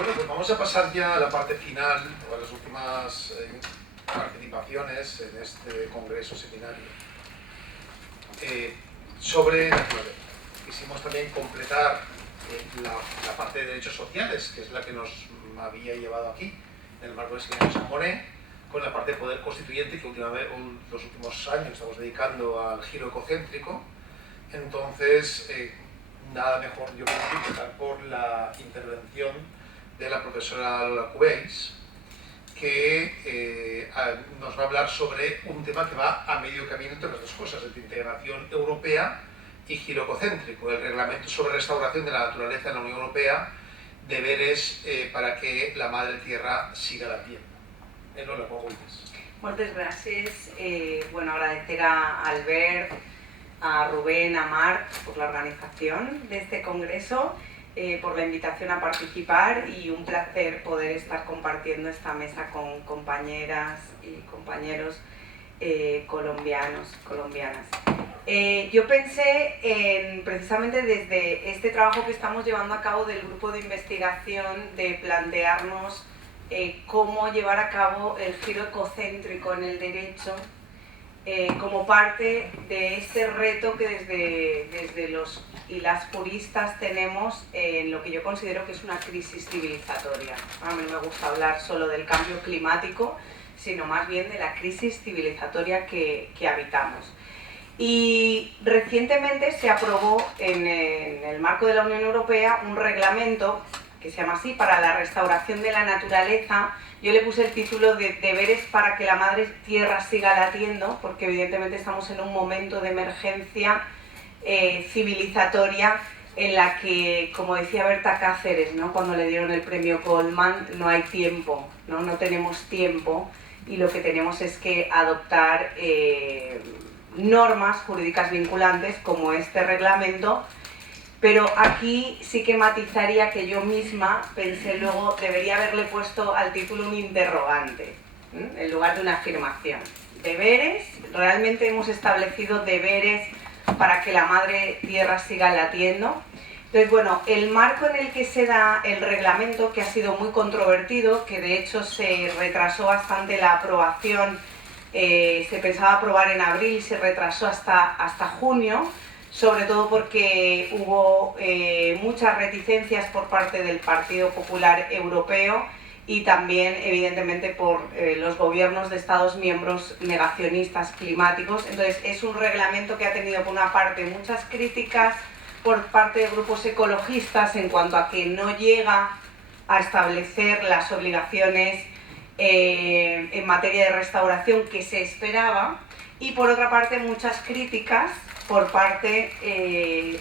Bueno, pues vamos a pasar ya a la parte final, o a las últimas participaciones en este congreso seminario sobre naturaleza. Quisimos también completar la parte de derechos sociales, que es la que nos había llevado aquí, en el marco del seminario San Monet, con la parte de poder constituyente, que últimamente, los últimos años estamos dedicando al giro ecocéntrico. Entonces, nada mejor, yo creo que empezar por la intervención de la profesora Lola Cubells, que nos va a hablar sobre un tema que va a medio camino entre las dos cosas, de integración europea y giro ecocéntrico, el reglamento sobre restauración de la naturaleza en la Unión Europea, deberes para que la madre tierra siga latiendo. Lola, com vulguis. Moltes gràcies. Bueno, agradecer a Albert, a Rubén, a Marc por la organización de este congreso, por la invitación a participar, y un placer poder estar compartiendo esta mesa con compañeras y compañeros colombianas. Yo pensé precisamente desde este trabajo que estamos llevando a cabo del grupo de investigación, de plantearnos cómo llevar a cabo el giro ecocéntrico en el derecho como parte de este reto que desde los y las juristas tenemos en lo que yo considero que es una crisis civilizatoria. A mí no me gusta hablar solo del cambio climático, sino más bien de la crisis civilizatoria que habitamos. Y recientemente se aprobó en el marco de la Unión Europea un reglamento que se llama así, para la restauración de la naturaleza. Yo le puse el título de deberes para que la madre tierra siga latiendo, porque evidentemente estamos en un momento de emergencia civilizatoria en la que, como decía Berta Cáceres, ¿no?, cuando le dieron el premio Goldman, no hay tiempo, no tenemos tiempo, y lo que tenemos es que adoptar normas jurídicas vinculantes como este reglamento. Pero aquí sí que matizaría que yo misma pensé luego, debería haberle puesto al título un interrogante, en lugar de una afirmación. Deberes, realmente hemos establecido deberes para que la madre tierra siga latiendo. Entonces, bueno, el marco en el que se da el reglamento, que ha sido muy controvertido, que de hecho se retrasó bastante la aprobación, se pensaba aprobar en abril y se retrasó hasta junio, sobre todo porque hubo muchas reticencias por parte del Partido Popular Europeo y también, evidentemente, por los gobiernos de Estados miembros negacionistas climáticos. Entonces, es un reglamento que ha tenido, por una parte, muchas críticas por parte de grupos ecologistas en cuanto a que no llega a establecer las obligaciones en materia de restauración que se esperaba, y por otra parte, muchas críticas por parte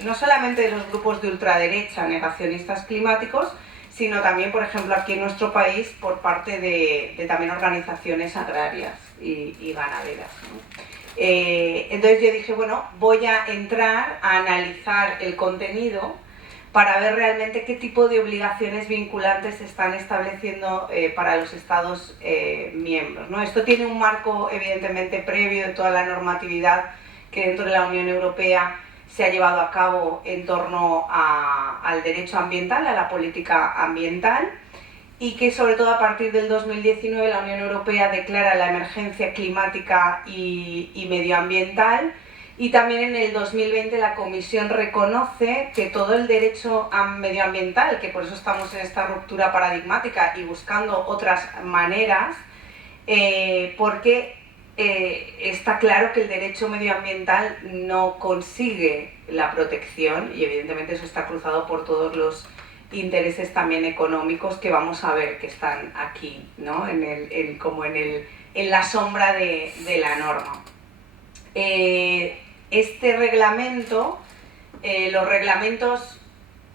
no solamente de los grupos de ultraderecha negacionistas climáticos, sino también, por ejemplo, aquí en nuestro país, por parte de también organizaciones agrarias y ganaderas, ¿no? Entonces yo dije, bueno, voy a entrar a analizar el contenido para ver realmente qué tipo de obligaciones vinculantes se están estableciendo para los Estados miembros, ¿no? Esto tiene un marco, evidentemente, previo de toda la normatividad que dentro de la Unión Europea se ha llevado a cabo en torno al derecho ambiental, a la política ambiental, y que sobre todo a partir del 2019 la Unión Europea declara la emergencia climática y medioambiental, y también en el 2020 la Comisión reconoce que todo el derecho medioambiental, que por eso estamos en esta ruptura paradigmática y buscando otras maneras, porque está claro que el derecho medioambiental no consigue la protección, y evidentemente eso está cruzado por todos los intereses también económicos que vamos a ver que están aquí, ¿no?, en la sombra de la norma. Este reglamento, los reglamentos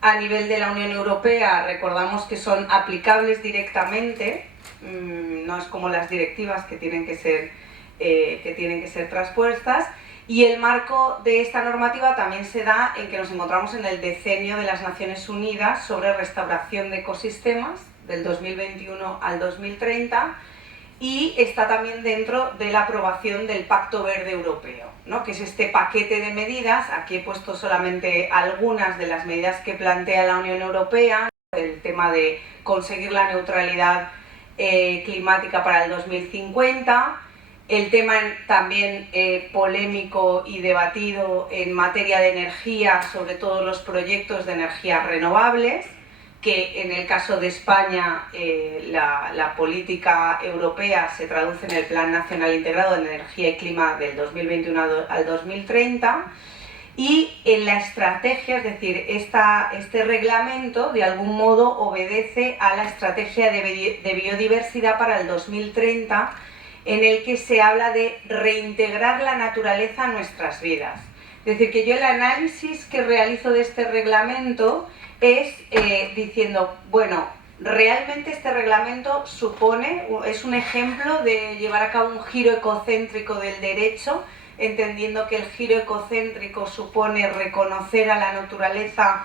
a nivel de la Unión Europea, recordamos que son aplicables directamente, no es como las directivas que tienen que ser traspuestas, y el marco de esta normativa también se da en que nos encontramos en el decenio de las Naciones Unidas sobre restauración de ecosistemas, del 2021 al 2030, y está también dentro de la aprobación del Pacto Verde Europeo, ¿no?, que es este paquete de medidas. Aquí he puesto solamente algunas de las medidas que plantea la Unión Europea. el tema de conseguir la neutralidad climática para el 2050, el tema también polémico y debatido en materia de energía, sobre todo los proyectos de energías renovables, que en el caso de España la política europea se traduce en el Plan Nacional Integrado de Energía y Clima del 2021 al 2030, y en la estrategia, es decir, este reglamento de algún modo obedece a la estrategia de biodiversidad para el 2030, en el que se habla de reintegrar la naturaleza a nuestras vidas. Es decir, que yo el análisis que realizo de este reglamento es diciendo, bueno, realmente este reglamento es un ejemplo de llevar a cabo un giro ecocéntrico del derecho, entendiendo que el giro ecocéntrico supone reconocer a la naturaleza,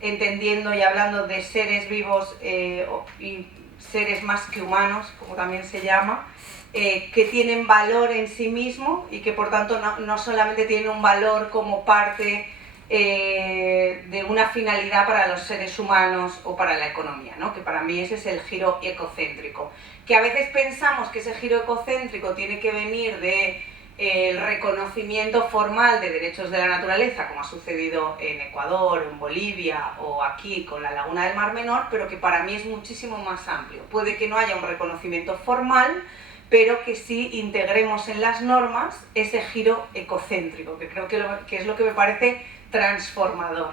entendiendo y hablando de seres vivos y seres más que humanos, como también se llama, que tienen valor en sí mismo y que por tanto no solamente tienen un valor como parte de una finalidad para los seres humanos o para la economía, ¿no? Que para mí ese es el giro ecocéntrico. Que a veces pensamos que ese giro ecocéntrico tiene que venir del reconocimiento formal de derechos de la naturaleza, como ha sucedido en Ecuador, en Bolivia o aquí con la Laguna del Mar Menor, pero que para mí es muchísimo más amplio. Puede que no haya un reconocimiento formal, pero que sí integremos en las normas ese giro ecocéntrico, que creo que es lo que me parece transformador.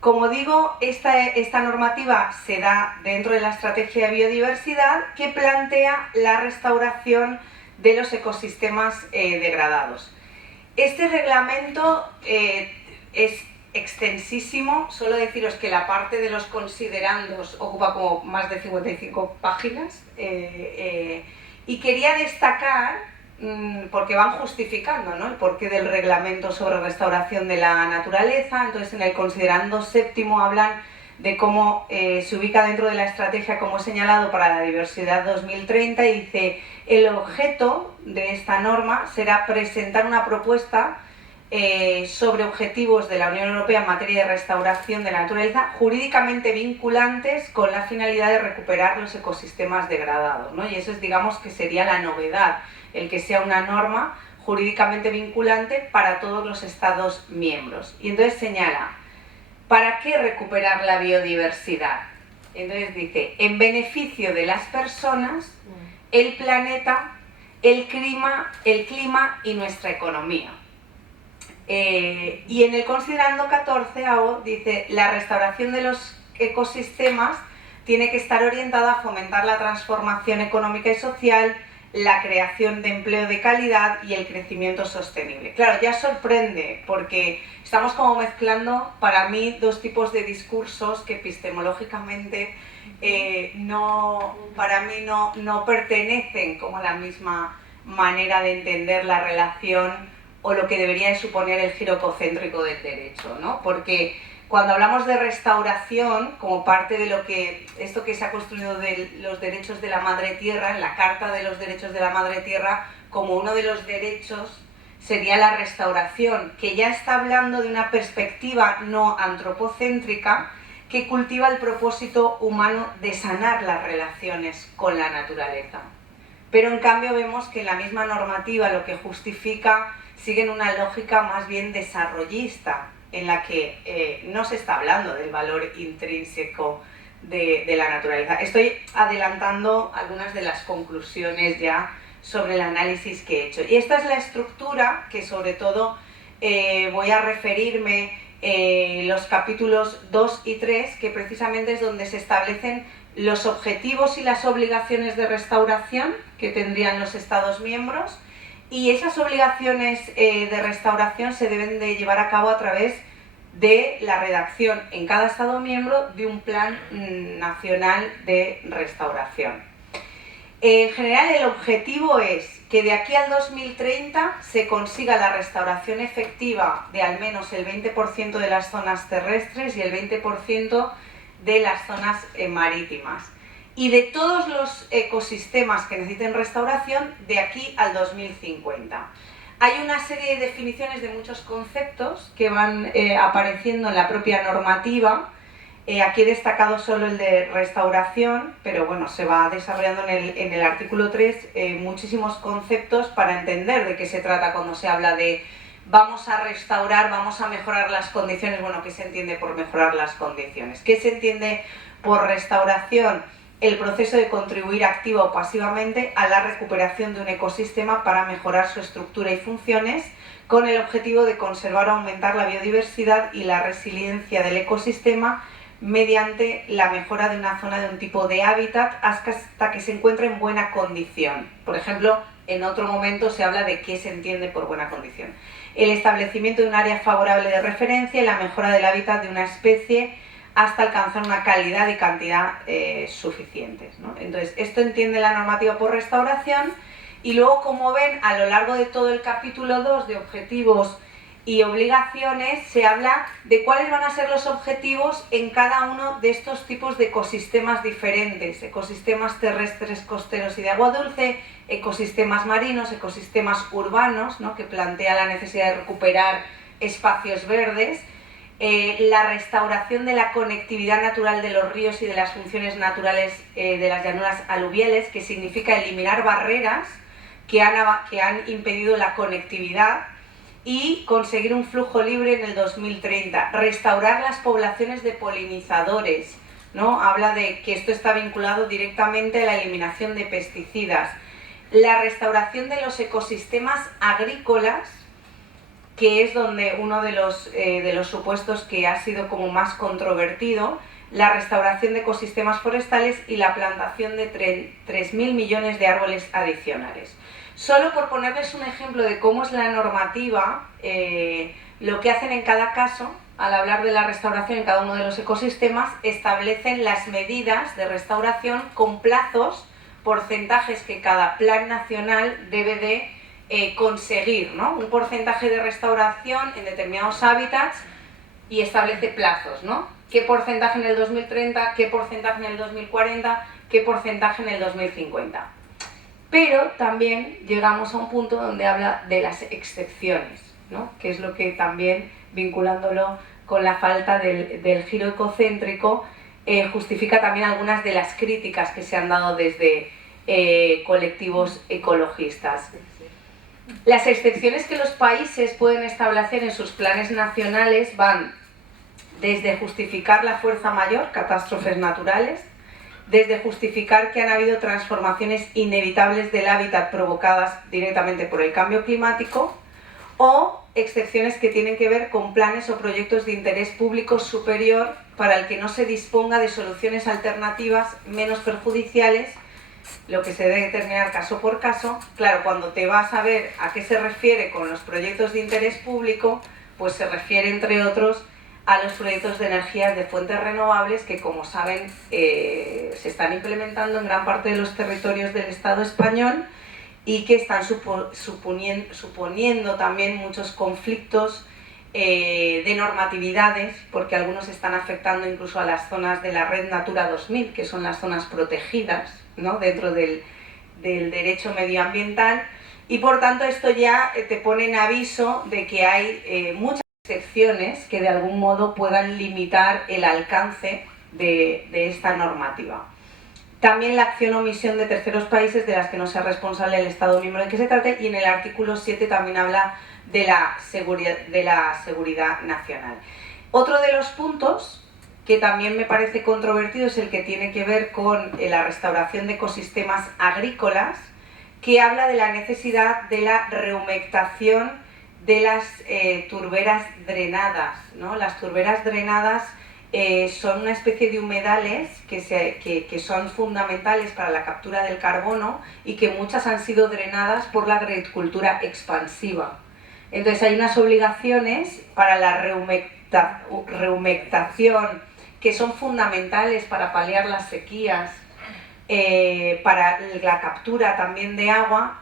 Como digo, esta normativa se da dentro de la estrategia de biodiversidad que plantea la restauración de los ecosistemas degradados. Este reglamento es extensísimo, solo deciros que la parte de los considerandos ocupa como más de 55 páginas y quería destacar, porque van justificando, ¿no?, el porqué del reglamento sobre restauración de la naturaleza. Entonces en el considerando séptimo hablan de cómo se ubica dentro de la estrategia, como he señalado, para la diversidad 2030, y dice: el objeto de esta norma será presentar una propuesta sobre objetivos de la Unión Europea en materia de restauración de la naturaleza jurídicamente vinculantes con la finalidad de recuperar los ecosistemas degradados, ¿no? Y eso es, digamos, que sería la novedad, el que sea una norma jurídicamente vinculante para todos los Estados miembros. Y entonces señala, ¿para qué recuperar la biodiversidad? Entonces dice, en beneficio de las personas, el planeta, el clima y nuestra economía. Y en el considerando 14 dice, la restauración de los ecosistemas tiene que estar orientada a fomentar la transformación económica y social, la creación de empleo de calidad y el crecimiento sostenible. Claro, ya sorprende porque estamos como mezclando, para mí, dos tipos de discursos que epistemológicamente para mí no pertenecen como a la misma manera de entender la relación o lo que debería de suponer el giro ecocéntrico del derecho, ¿no? Porque cuando hablamos de restauración, como parte de esto que se ha construido de los derechos de la Madre Tierra, en la Carta de los Derechos de la Madre Tierra, como uno de los derechos sería la restauración, que ya está hablando de una perspectiva no antropocéntrica que cultiva el propósito humano de sanar las relaciones con la naturaleza. Pero en cambio vemos que la misma normativa lo que justifica sigue en una lógica más bien desarrollista, en la que no se está hablando del valor intrínseco de la naturaleza. Estoy adelantando algunas de las conclusiones ya sobre el análisis que he hecho. Y esta es la estructura que sobre todo voy a referirme los capítulos 2 y 3, que precisamente es donde se establecen los objetivos y las obligaciones de restauración que tendrían los Estados miembros, y esas obligaciones de restauración se deben de llevar a cabo a través de la redacción en cada Estado miembro de un plan nacional de restauración. En general, el objetivo es que de aquí al 2030 se consiga la restauración efectiva de al menos el 20% de las zonas terrestres y el 20% de las zonas marítimas. Y de todos los ecosistemas que necesiten restauración de aquí al 2050. Hay una serie de definiciones de muchos conceptos que van apareciendo en la propia normativa. Aquí he destacado solo el de restauración, pero bueno, se va desarrollando en el artículo 3 muchísimos conceptos para entender de qué se trata cuando se habla de vamos a restaurar, vamos a mejorar las condiciones. Bueno, ¿qué se entiende por mejorar las condiciones? ¿Qué se entiende por restauración? El proceso de contribuir activa o pasivamente a la recuperación de un ecosistema para mejorar su estructura y funciones, con el objetivo de conservar o aumentar la biodiversidad y la resiliencia del ecosistema mediante la mejora de una zona de un tipo de hábitat hasta que se encuentre en buena condición. Por ejemplo, en otro momento se habla de qué se entiende por buena condición. El establecimiento de un área favorable de referencia y la mejora del hábitat de una especie hasta alcanzar una calidad y cantidad suficientes, ¿no? Entonces, esto entiende la normativa por restauración, y luego, como ven, a lo largo de todo el capítulo 2 de objetivos y obligaciones, se habla de cuáles van a ser los objetivos en cada uno de estos tipos de ecosistemas diferentes: ecosistemas terrestres, costeros y de agua dulce, ecosistemas marinos, ecosistemas urbanos, ¿no?, que plantea la necesidad de recuperar espacios verdes, la restauración de la conectividad natural de los ríos y de las funciones naturales de las llanuras aluviales, que significa eliminar barreras que han impedido la conectividad y conseguir un flujo libre en el 2030. Restaurar las poblaciones de polinizadores, ¿no? Habla de que esto está vinculado directamente a la eliminación de pesticidas. La restauración de los ecosistemas agrícolas, que es donde uno de los supuestos que ha sido como más controvertido, la restauración de ecosistemas forestales y la plantación de 3.000 millones de árboles adicionales. Solo por ponerles un ejemplo de cómo es la normativa, lo que hacen en cada caso, al hablar de la restauración en cada uno de los ecosistemas, establecen las medidas de restauración con plazos, porcentajes que cada plan nacional debe de conseguir, ¿no? Un porcentaje de restauración en determinados hábitats, y establece plazos, ¿no? ¿Qué porcentaje en el 2030? ¿Qué porcentaje en el 2040? ¿Qué porcentaje en el 2050? Pero también llegamos a un punto donde habla de las excepciones, ¿no?, que es lo que también, vinculándolo con la falta del giro ecocéntrico, justifica también algunas de las críticas que se han dado desde colectivos ecologistas. Las excepciones que los países pueden establecer en sus planes nacionales van desde justificar la fuerza mayor, catástrofes naturales, desde justificar que han habido transformaciones inevitables del hábitat provocadas directamente por el cambio climático, o excepciones que tienen que ver con planes o proyectos de interés público superior para el que no se disponga de soluciones alternativas menos perjudiciales, lo que se debe determinar caso por caso. Claro, cuando te vas a ver a qué se refiere con los proyectos de interés público, pues se refiere, entre otros, a los proyectos de energías de fuentes renovables que, como saben, se están implementando en gran parte de los territorios del Estado español y que están suponiendo también muchos conflictos de normatividades, porque algunos están afectando incluso a las zonas de la red Natura 2000, que son las zonas protegidas, ¿no?, dentro del derecho medioambiental, y por tanto esto ya te pone en aviso de que hay muchas excepciones que de algún modo puedan limitar el alcance de esta normativa. También la acción o omisión de terceros países de las que no sea responsable el Estado miembro de que se trate, y en el artículo 7 también habla de la seguridad nacional. Otro de los puntos que también me parece controvertido es el que tiene que ver con la restauración de ecosistemas agrícolas, que habla de la necesidad de la rehumectación de las turberas drenadas, ¿no? Las turberas drenadas son una especie de humedales que son fundamentales para la captura del carbono, y que muchas han sido drenadas por la agricultura expansiva. Entonces hay unas obligaciones para la rehumectación que son fundamentales para paliar las sequías, para la captura también de agua,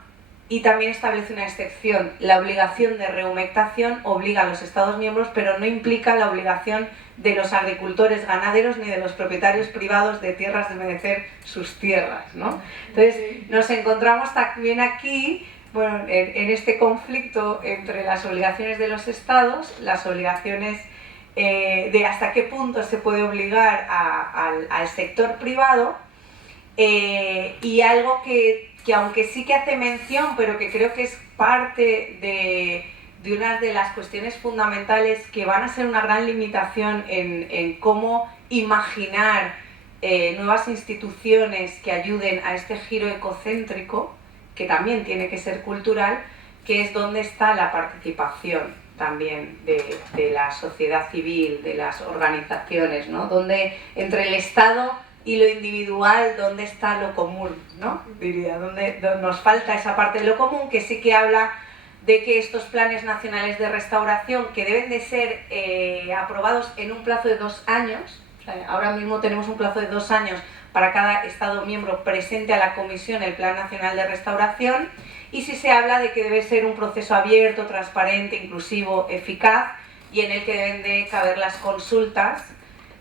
y también establece una excepción. La obligación de rehumectación obliga a los Estados miembros, pero no implica la obligación de los agricultores ganaderos ni de los propietarios privados de tierras de humedecer sus tierras, ¿no? Entonces nos encontramos también aquí Bueno, en este conflicto entre las obligaciones de los estados, las obligaciones de hasta qué punto se puede obligar al sector privado, y algo que aunque sí que hace mención, pero que creo que es parte de una de las cuestiones fundamentales que van a ser una gran limitación en cómo imaginar nuevas instituciones que ayuden a este giro ecocéntrico, que también tiene que ser cultural, que es dónde está la participación también de la sociedad civil, de las organizaciones, ¿no? Donde entre el Estado y lo individual, ¿dónde está lo común? ¿No? Diría, donde nos falta esa parte de lo común, que sí que habla de que estos planes nacionales de restauración, que deben de ser aprobados en un plazo de 2 años, o sea, ahora mismo tenemos un plazo de 2 años para cada Estado miembro presente a la Comisión el Plan Nacional de Restauración, y sí se habla de que debe ser un proceso abierto, transparente, inclusivo, eficaz, y en el que deben de caber las consultas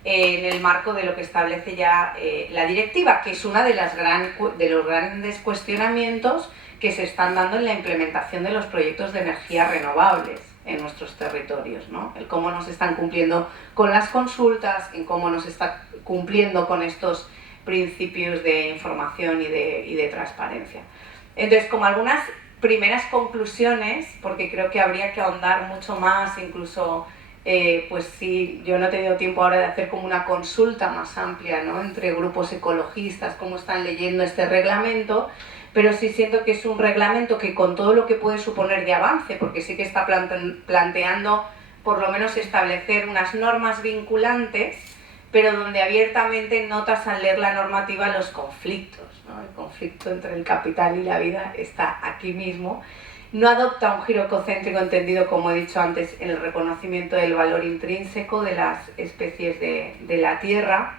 en el marco de lo que establece ya la directiva, que es una de los grandes cuestionamientos que se están dando en la implementación de los proyectos de energías renovables en nuestros territorios, ¿no? El cómo nos están cumpliendo con las consultas, en cómo nos está cumpliendo con estos principios de información y de transparencia. Entonces, como algunas primeras conclusiones, porque creo que habría que ahondar mucho más, incluso pues sí, yo no he tenido tiempo ahora de hacer como una consulta más amplia, ¿no? Entre grupos ecologistas, cómo están leyendo este reglamento, pero sí siento que es un reglamento que, con todo lo que puede suponer de avance, porque sí que está planteando por lo menos establecer unas normas vinculantes, pero donde abiertamente notas al leer la normativa los conflictos, ¿no? El conflicto entre el capital y la vida está aquí mismo. No adopta un giro ecocéntrico entendido, como he dicho antes, en el reconocimiento del valor intrínseco de las especies de la Tierra,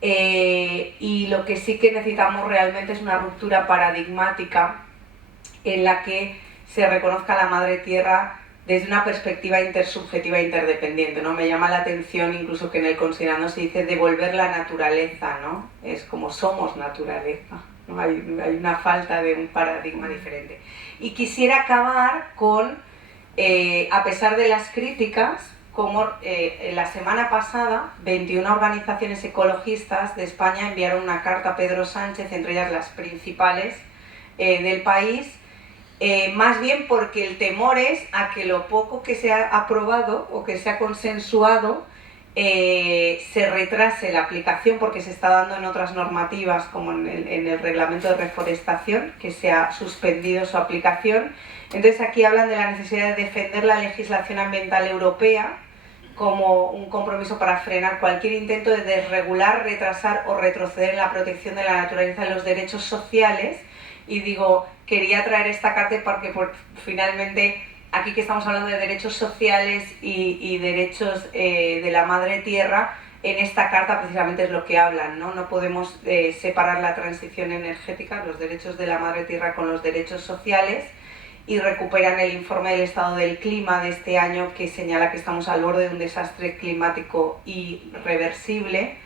y lo que sí que necesitamos realmente es una ruptura paradigmática en la que se reconozca a la Madre Tierra desde una perspectiva intersubjetiva e interdependiente, ¿no? Me llama la atención incluso que en el Considerando se dice devolver la naturaleza, ¿no? Es como somos naturaleza, ¿no? Hay una falta de un paradigma diferente. Y quisiera acabar con, a pesar de las críticas, como la semana pasada 21 organizaciones ecologistas de España enviaron una carta a Pedro Sánchez, entre ellas las principales del país, más bien porque el temor es a que lo poco que se ha aprobado o que se ha consensuado se retrase la aplicación, porque se está dando en otras normativas, como en el reglamento de reforestación, que se ha suspendido su aplicación. Entonces aquí hablan de la necesidad de defender la legislación ambiental europea como un compromiso para frenar cualquier intento de desregular, retrasar o retroceder en la protección de la naturaleza y los derechos sociales. Y digo, quería traer esta carta porque finalmente aquí que estamos hablando de derechos sociales y derechos de la Madre Tierra, en esta carta precisamente es lo que hablan, ¿no? No podemos separar la transición energética, los derechos de la Madre Tierra, con los derechos sociales, y recuperan el informe del estado del clima de este año, que señala que estamos al borde de un desastre climático irreversible,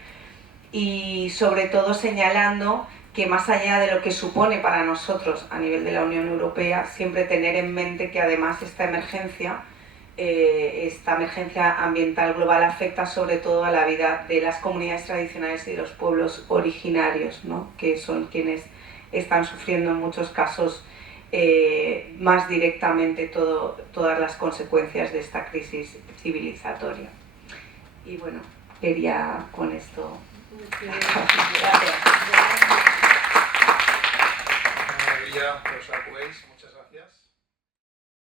y sobre todo señalando que más allá de lo que supone para nosotros a nivel de la Unión Europea, siempre tener en mente que además esta emergencia ambiental global afecta sobre todo a la vida de las comunidades tradicionales y de los pueblos originarios, ¿no? Que son quienes están sufriendo en muchos casos más directamente todas las consecuencias de esta crisis civilizatoria. Y bueno, quería con esto... Gracias. Maravilla, profesora Cubells, muchas gracias.